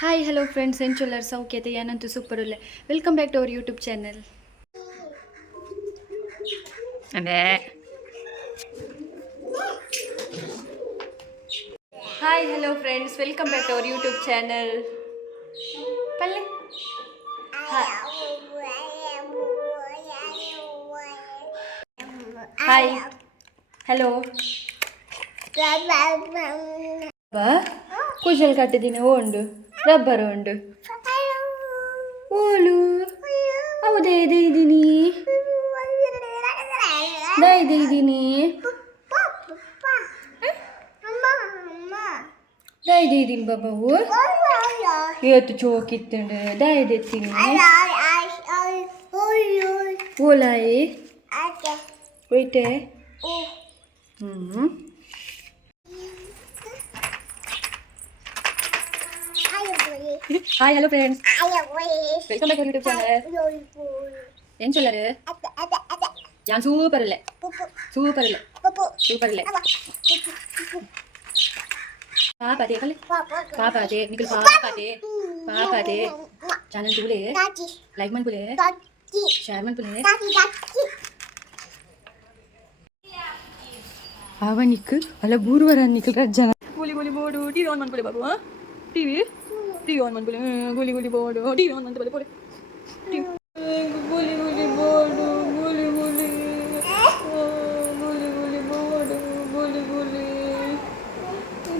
Hi hello friends ಎಂಚುಲ್ಲರ್ ಸೌಖ್ಯತೆ ಏನಂತೂ ಸೂಪರ್ ಉಲ್ಲೆ welcome back to our YouTube channel. ಅದೇ hi hello friends welcome back to our YouTube channel. ಪಲ್ಲೆ hi hello ಕುಶಲ್ ಕಟ್ಟಿದ್ದೀನಿ ಉಂಡು ರಬ್ಬರ್ ಉಂಡು ಓಲು ಹೌದೇ ಇದ್ದೀನಿ ಇದ್ದೀನಿ ಇದ್ದೀನಿ ಬಾಬಾವು ಇವತ್ತು ಚೋಕಿತ್ತುಂಡು ದಾಯ್ದೆತ್ತೀನಿ ಓಲಾಯಿ ಒಯ್ಟೆ hi hello friends welcome back YouTube channel. ಏನು ಚೊಲ್ಲರು ഞാൻ സൂപ്പർ അല്ലേ പാപ്പാതെ കല്ലേ പാപ്പാതെ നിക്കൽ പാപ്പാതെ ചാനൽ തൂലേ ലൈക്ക് മൻ പുലേ ഷെയർ മൻ പുലേ ಅವನಿಕ್ ಅಲ್ಲ ಬೂರ್ವರ ನಿಕಲ್ ಜನ ಗುಲಿ ಬೋರ್ಡು ಟಿವಿ ಆನ್ ಮಾಡ್ಕೊಳ್ಳಿ ಬಾಬು. ಟಿವಿ ಆನ್ ಮಾಡ್ಕೊಳ್ಳಿ ಗುಲಿ ಬೋರ್ಡು ಟಿವಿ ಆನ್ ಮಾಡ್ಕೊಳ್ಳಿ ಬೋರ್ಡು ಗುಲಿ ಬೋರ್ಡು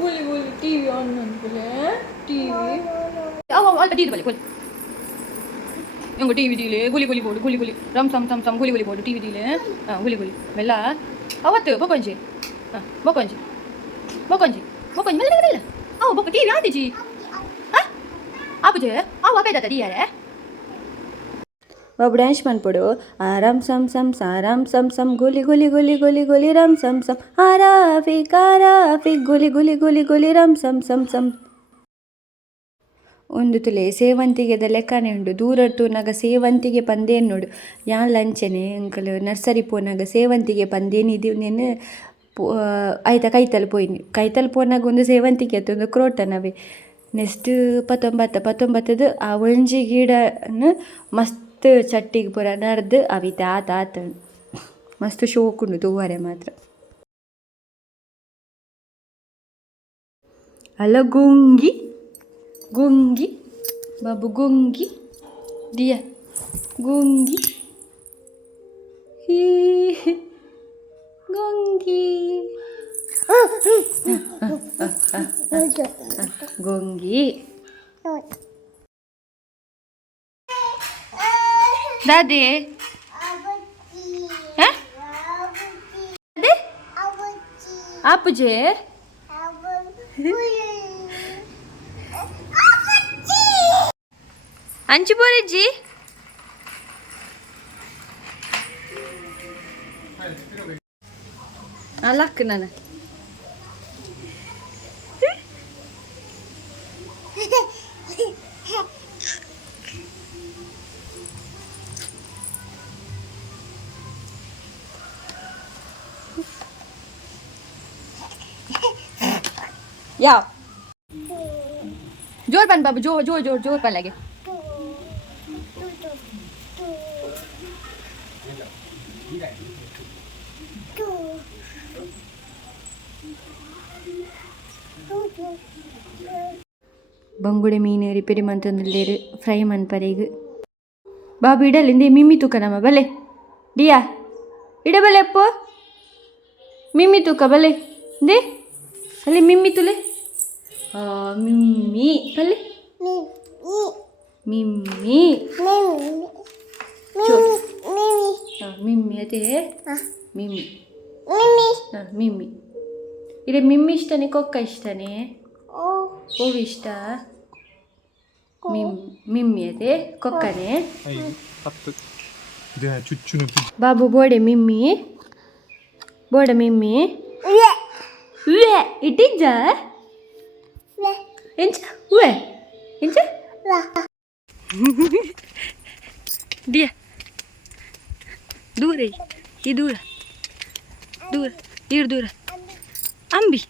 ಗುಲಿ ಬೋರ್ಡು ಟಿವಿ ಆನ್ ಮಾಡ್ಕೊಳ್ಳಿ ಟಿವಿ ಅಲ್ಲ ಟಿವಿ ಬಲ್ಲಿ ಕೊಲಿ ಹೆಂಗೋ ಟಿವಿ ದೀಲೆ ಗುಲಿ ಬೋರ್ಡು ಗುಲಿ ರಮ್ ಸಮ್ ಗುಲಿ ಬೋರ್ಡು ಟಿವಿ ದೀಲೆ ಗುಲಿ ಮೆಲ್ಲ ಅವತ್ತು ಬೊಕೊಂಜಿ ಬೊಕೊಂಜಿ ಮೆಲ್ಲ ಅವು ಬೊಕ್ಕ ಟಿವಿ ಆದಿಜಿ ಆಪುಜೆ ಅವು ಅಬೇದಾತ ದಿಯಾರೆ ಬಾಬು ಡ್ಯಾನ್ಸ್ ಮಾಡ್ಬಿಡು. ಆರಾಮ್ ಸಮ್ ಸಾರಾಮ್ ಸಮ್ ಗುಲಿ ರಮ್ ಸಮ್ ಆರಾಫಿಕ್ ಗುಲಿ ರಮ್ ಸಮ್ ಒಂದು ತುಲೆ ಸೇವಂತಿಗೆದ ಲೆಕ್ಕನೆ ಉಂಡು. ದೂರ ತೂನಾಗ ಸೇವಂತಿಗೆ ಪಂದೇನು ನೋಡು ಯಾನ್ ಲಂಚನೆ ಅಂಕಲ್ ನರ್ಸರಿ ಪೋನಾಗ ಸೇವಂತಿಗೆ ಪಂದೇನು ಇದು ನೀನು ಆಯ್ತಾ ಕೈತಲ್ ಪೋನಾಗ ಒಂದು ಸೇವಂತಿಗೆ ಆಯ್ತು ಒಂದು ಕ್ರೋಟನವೇ ನೆಕ್ಸ್ಟ್ 19 ಆ ಒಂಜಿ ಗಿಡನ ಮಸ್ತ್ ಚಟ್ಟಿಗೆ ಪೂರ ನಡ್ದು ಅವಿತ ಆತ ಮಸ್ತ್ ಶೋಕುಂಡು ತೂವರೆ ಮಾತ್ರ. ಅಲ್ಲ ಗುಂಗಿ ಬಾಬು ಗುಂಗಿ ದಿಯಾ ಗುಂಗಿ ಗುಂಗಿ ಗುಂಗಿ ದಾದಿ ಆಪುಜೆ ಅಂಚು ಬೋರಜ್ಜಿ ಅಲ್ಲಕ್ಕ ನಾನು ಯಾವ ಜೋರ್ ಬನ್ ಬಾಬು ಜೋರ್ ಬನ್ ಲಗೆ ಬಂಗುಡೆ ಮೀನು ರಿಪೇರಿ ಮಂತಂದಿಲ್ಲೇರು ಫ್ರೈ ಮನ್ಪರೆಗೆ ಬಾಬು ಇಡಲಿಂದೆ ಮಿಮ್ಮಿ ತೂಕ ನಮ್ಮ ಬಲೆ ಡಿಯಾ ಇಡಬಲೆ ಅಪ್ಪು ಮಿಮ್ಮಿ ತೂಕ ಬಲೆ ದೇ ಅಲ್ಲಿ ಮಿಮ್ಮಿ ತುಲೆ ಮಿಮ್ಮಿ ಬಲೆ ಮಿಮ್ಮಿ ಮಿಮ್ಮಿ ಅದೇ ಮಿಮ್ಮಿ ಇದೆ ಮಿಮ್ಮಿ ಇಷ್ಟನೇ ಕೊಕ್ಕ ಇಷ್ಟನೇ ಓವಿ ಇಷ್ಟ ಮಿಮ್ಮಿ ಅದೇ ಕೊಕ್ಕನೆ ಬಾಬು ಬೋಡೆ ಮಿಮ್ಮಿ ಇಟ್ಟಿಜ್ಜ ಎಂಚ ಎಂಚ ದಿಯಾ ದೂರ ಈ ದೂರ ಅಂಬಿ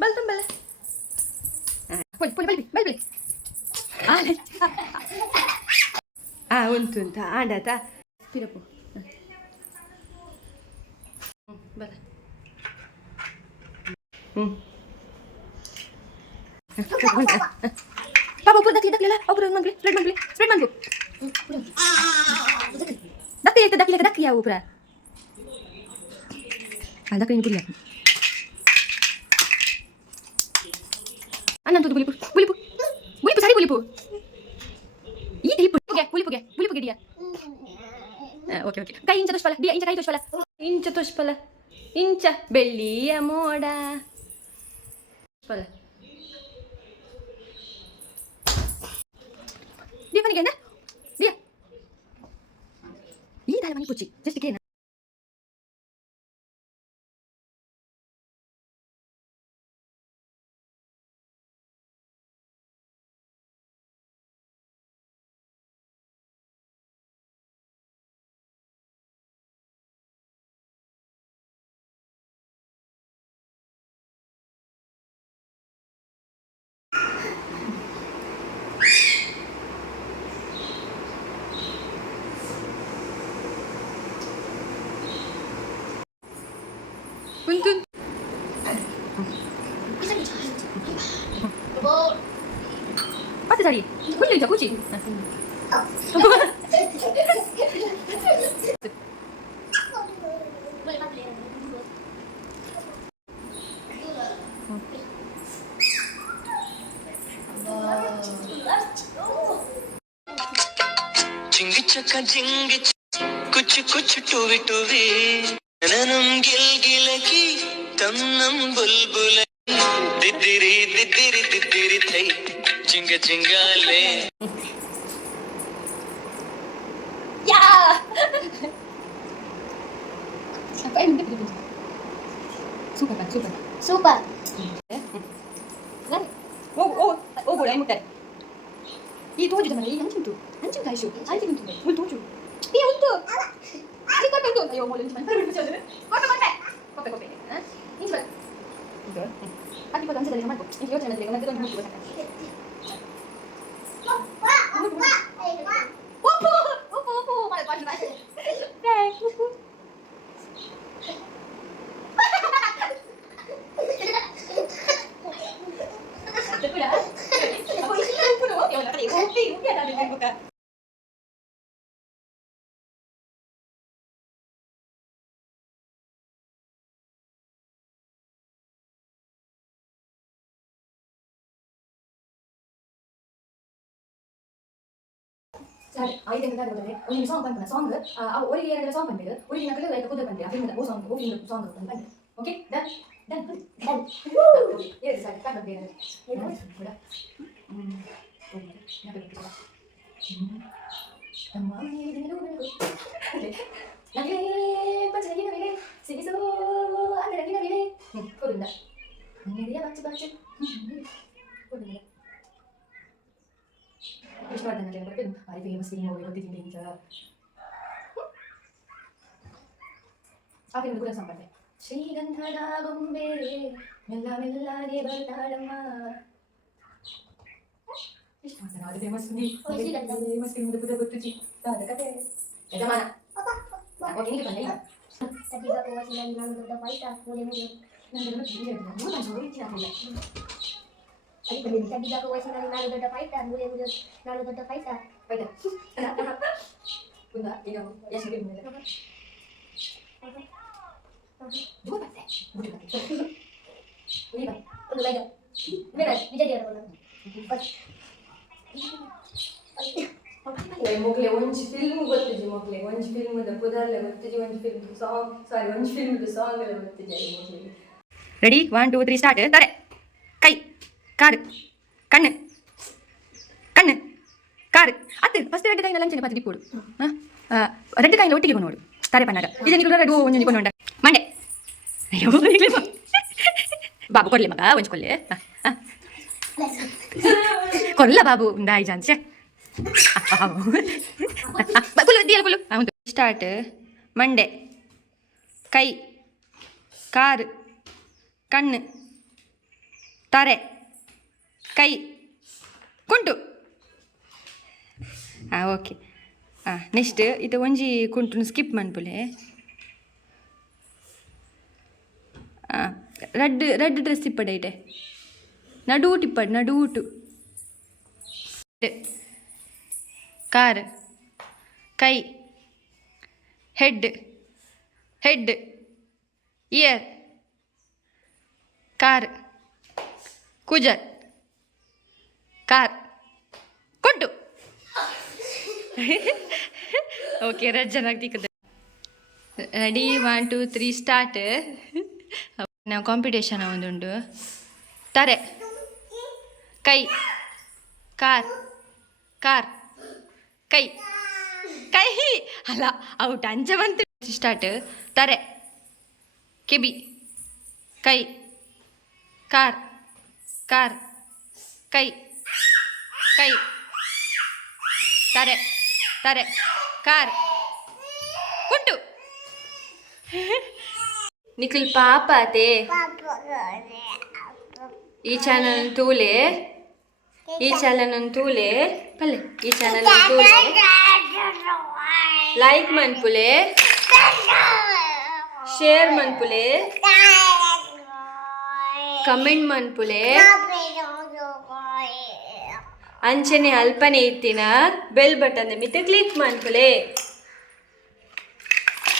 ಬಲ್ ತುಂಬಲ್ಲ ಉಂಟು ಉಂಟು ಆಡಾತ ತಿರಪು ಬಲ ಪಾಪ ಒಬ್ಬರು ದಕ್ಲಿಲ್ಲ ಒಬ್ಬರು ಮಂಗ್ಲಿ ಸ್ಪ್ರೆಡ್ ಮಂಗ್ಲಿ ದಕ್ಲಿ ಯಾವ ಒಬ್ಬರ ದಕ್ಲಿ ಪುರಿ ಅನ್ನಂತದ್ದು ಬುಲಿಪು ಸರಿ ಬುಲಿಪು ಈ ಬುಲಿಪುಗೆ ಡಿಯಾ ಓಕೆ ಕೈ ಇಂಚ ತೋಷ್ಪಲ ಡಿಯಾ ಇಂಚ ತೋಷ್ಪಲ ಇಂಚ ಬೆಳ್ಳಿಯ ಮೋಡ ಪಲ ದೀಪನಿಗೆ ಅಂದ ದಿಯಾ ಈ ದಾಲ ಮನಿ ಪುಚ್ಚಿ ಜಸ್ಟ್ ಕೇನ ಉಂಟು ಮತ್ತೆ ಸರಿ ಕುಚ್ಚಿ ಕುಚ್ಚಿ ಜಿಂಗಿ ಚಕ್ಕ ಜಿಂಗಿ ಕುಚ್ಚು ಟುವಿ ನನಂ ಗಿಲ್ಗಿಲಕಿ ತನ್ನಂ ಬುಲ್ಬುಲ ದಿದ್ದಿರಿ ಥೈ ಜಿಂಗಾಲೆ ಯಾ ಸೂಪರ್ ಓ ಬೋಳ ಮುಟ್ಟಾರೆ ಈ ತೋಜು ಮನೆ ಈ ಹಂಚುಂಟು ಕಾಯಿಸು ಹಂಚು ಉಂಟು ತೋಜು ಈ ಉಂಟು ಉಂಟು ಅಯ್ಯೋ ಮೊದಲು ಕೊಪ್ಪೆ ಇಂಚು ಬರ ಅತಿ ಪದ ಅಂಚದಲ್ಲಿ ಮಾಡ್ಕೊ ಈಗ ಯೋಚನೆ ಮಾಡಿದ್ರೆ ಮತ್ತೆ ಒಂದು ಮುಟ್ಟು ಸರಿ 5 ಗಂಟೆ ಆದ್ರೆ ಒಂದು ಸಾಂಗ್ ಬಂತ ಸಾಂಗ್ ಅವರಿಗೆ ಎರಡು ಸಾಂಗ್ ಬಂದಿದೆ ಅವರಿಗೆ ನಕಲು ಲೈಕ್ ಕೂದ ಬಂದೆ ಫಿಲ್ಮ್ ಓ ಸಾಂಗ್ ಬಂದೆ ಓಕೆ ಡನ್ ಏನು ಸರಿ ಕಾಟ್ ಬಂದೆ ಏನು ಕೂಡ ಅಮ್ಮ ಏನಿದು ನಗೆ ಪಂಚನಗಿನ ಮೇಲೆ ಸಿಗಿಸೋ ಅಂಗರಗಿನ ಮೇಲೆ ಕೊಡುಂದ ನನ್ನೆದೆಯ ಬಚ್ಚು ಕೊಡುಂದ ವಿಷ್ಣುವರ್ಧನಲ್ಲಿ ಬರ್ತೇನೆ ಭಾರಿ ಫೇಮಸ್ ಫಿಲ್ಮ್ ಹೋಗಿ ಗೊತ್ತಿದ್ದೀನಿ ಅಂತ ಆ ಫಿಲ್ಮ್ ಕೂಡ ಸಂಪರ್ಕ ಶ್ರೀಗಂಧದ ಗೊಂಬೆ ಮೆಲ್ಲನೆ ಬರ್ತಾಳಮ್ಮ ಇಷ್ಟು ಮಾತ್ರ ಅದು ಫೇಮಸ್ ಫೇಮಸ್ ಫಿಲ್ಮ್ ಕೂಡ ಗೊತ್ತು ಅದ ಕತೆ ಯಜಮಾನ ಓಕೆ ಬಂದೆ ಈಗ ಸದ್ಯಗ ಕೋವಸಿನಲ್ಲಿ ನಾನು ದೊಡ್ಡ ಫೈಟ್ ಮೂಲೆ ಮೂಲೆ ನಾನು ಜೋಡಿ ಹಾಕಿಲ್ಲ ಸದ್ಯಗ ಕೋವಸಿನಲ್ಲಿ ನಾನು ದೊಡ್ಡ ಫೈಟ್ ಮೂಲೆ ಮೂಲೆ ನಾನು ದೊಡ್ಡ ಫೈಟ್ ಕುಂದ ಈಗ ಎಷ್ಟು ಫಿಲ್ಮ್ ಇದೆ ದೂರ ಬರ್ತೆ ಉಳಿ ಬಾ ಒಂದು ಲೈಕ್ ಬೇಡ ವಿಜಯ್ ಮೊಗ್ಲೆ ಒಂಜಿ ಫಿಲ್ಮ್ ಗೊತ್ತಿದ್ದಿ ಮೊಗ್ಲೆ ಒಂಜಿ ಫಿಲ್ಮ್ದ ಪುದರ್ಲೆ ಗೊತ್ತಿದ್ದಿ ಒಂಜಿ ಫಿಲ್ಮ್ ಸಾಂಗ್ ಸಾರಿ ಒಂಜಿ ಫಿಲ್ಮ್ದ ಸಾಂಗ್ ಎಲ್ಲ ಗೊತ್ತಿದ್ದಿ ಮೊಗ್ಲೆ ರೆಡಿ 1 2 3 ಸ್ಟಾರ್ಟ್ ತರೆ ಕೈ ಕಾಡು ಕಣ್ಣು ಅತ್ತೆ ಫಸ್ಟ್ ರೆಡ್ ಕೈನ ಲಂಚನೆ ಪತ್ತಿ ದಿಪ್ಪೋಡು ರೆಡ್ ಕೈನ ಒಟ್ಟಿಗೆ ನೋಡು ತಾರೆ ಪನ್ನಡ ಇದು ನಿಗುಲ ರೆಡ್ ಒಂಜಿ ಕೊಂಡ ಮಂಡೆ ಅಯ್ಯೋ ಬಾಬು ಕೊಡ್ಲಿ ಮಗ ಒಂಜಿ ಕೊಲ್ಲೆ ಕೊಲ್ಲ ಬಾಬು ದಾಯಿ ಜಾನ್ಸೆ ಕುಲು ದಿಯಲ್ಲ ಕುಲು ಹೌದು ಸ್ಟಾರ್ಟ್ ಮಂಡೆ ಕೈ ಕಾರು ಕಣ್ಣು ತರೆ ಕೈ ಕುಂಟು. ಓಕೆ. ನೆಕ್ಸ್ಟ್ ಇದು ಒಂಜಿ ಕುಂಟುನು ಸ್ಕಿಪ್ ಮನ್ಪುಲೆ. ರೆಡ್ ಡ್ರೆಸ್ ಇಪ್ಪಡ ಇಟೆ ನಡೂಟು ಇಪ್ಪಡು ನಡೂಟು. ಕಾರ್ ಕೈ ಹೆಡ್ ಇಯರ್ ಕಾರ್ ಕುಜರ್ ಕಾರ್ ಕುಂಟು. ಓಕೆ, ರೆಡ್ ಚೆನ್ನಾಗಿ ರೆಡಿ 1 2 3 ಸ್ಟಾರ್ಟ್. ನಾವು ಕಾಂಪಿಟೇಷನ್ ಒಂದುಂಡು. ತರೆ ಕೈ ಕಾರ್ ಕೈ ಅಲ್ಲ ಔಟ್ ಅಂಚ ಬಂತು. ಸ್ಟಾರ್ಟ್. ತರೆ ಕಿಬಿ ಕೈ ಕಾರ್ ಕೈ ತರೆ ಕಾರ್ ಕುಂಟು. ನಿಖಿಲ್ ಪಾಪ ಅದೇ ಈ ಚಾನಲ್ ತೂಲೆ ಪಲ್ಲೆ ಈ ಚಾನಲ್ ತೂಲೆ ಲೈಕ್ ಮನ್ಪುಲೆ ಶೇರ್ ಮನ್ಪುಲೆ ಕಮೆಂಟ್ ಮನ್ಪುಲೆ ಅಂಚನೆ ಅಲ್ಪನೆ ಇತ್ತಿನ ಬೆಲ್ ಬಟನ್ ಮಿತ್ತ ಕ್ಲಿಕ್ ಮನ್ಪುಲೆ.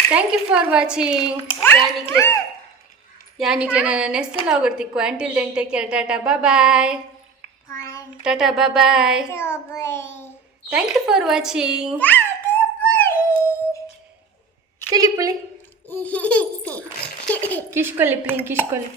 Thank you for watching. ಯಾನಿಕ್ಲೆ ನನ್ನ ನೆಕ್ಸ್ಟ್ ಲಾಗ್ ತಿಕ್ಕು. Until then take care. Tata bye. Thank you for watching. ಕಿಲಿಪುಲಿ ಕಿಶ್ಕೊಲ್ಲಿ ಪ್ಲಿಂಗ್ ಕಿಶ್ಕೊಲ್ಲಿ.